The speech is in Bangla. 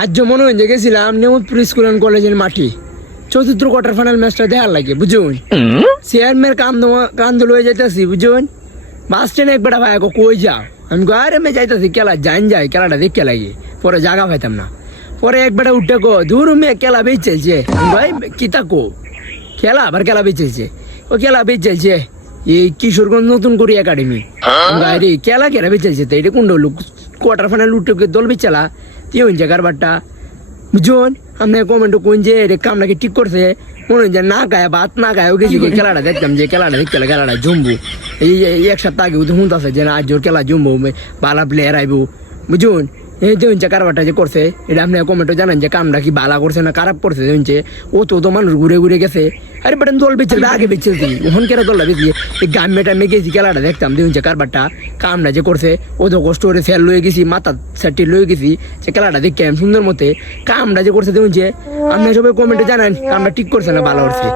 আজ মনে হয় যে গেছিলাম নেমতপুর স্কুল অ্যান্ড কলেজের মাঠে চতুর্থ কোয়ার্টার ফাইনাল ম্যাচটা দেখার লাগে বুঝুন চেয়ারম্যান কান্দ লয়ে যাইতেছি বুঝুন বাস স্ট্যান্ডে একবার ভাই কই যাও আমি আরে আমি যাইতেছি খেলা যাই খেলাটা দেখে লাগে পরে জায়গা পাইতাম না পরে একবার উঠে কো দূর মেয়ে খেলা বেচ চলছে আমি ভাই কিতা কো খেলা আবার খেলা বেচ চলছে ও খেলা বেচ চলছে এই কিশোরগঞ্জ নতুন করি একাডেমি রে খেলা খেলা বেচ চলছে তো এটা কোন লোক কোয়ার্টার ফাইনাল উঠে দল বেচালা তুই হইন জায়গার বারটা বুঝুন আপনার কমেন্ট কোন যে কামটাকে ঠিক করছে মনে হয় যে না গায়ে ভাত না গায়ে গেছি খেলাটা দেখতাম যে খেলাটা দেখতে খেলাটা জমবো এই এক সপ্তাহ আগে শুনতে আছে যে না আজ জোর খেলা জমবো বালা প্লেয়ার আইবো বুঝুন এই যে হচ্ছে কারবারটা যে করছে এটা আপনি কমেন্টে জানান যে কামটা কি বালা করছে না খারাপ করছে হচ্ছে ও তো মানুষ ঘুরে ঘুরে গেছে আরে বাটেন দল বেচছিল আগে বেচছিল ওখান কেন দলটা বেশি এই গামে টামে গেছি খেলাটা দেখতাম দেখুন কারবারটা কামটা যে করছে ও তো কষ্ট করে ফেল লয়ে গেছি মাথা সাটি লয়ে গেছি সে খেলাটা দেখে সুন্দর মতে কামটা যে করছে দেখুন যে আপনি সবাই কমেন্টে জানান কামটা ঠিক করছে না ভালো করছে।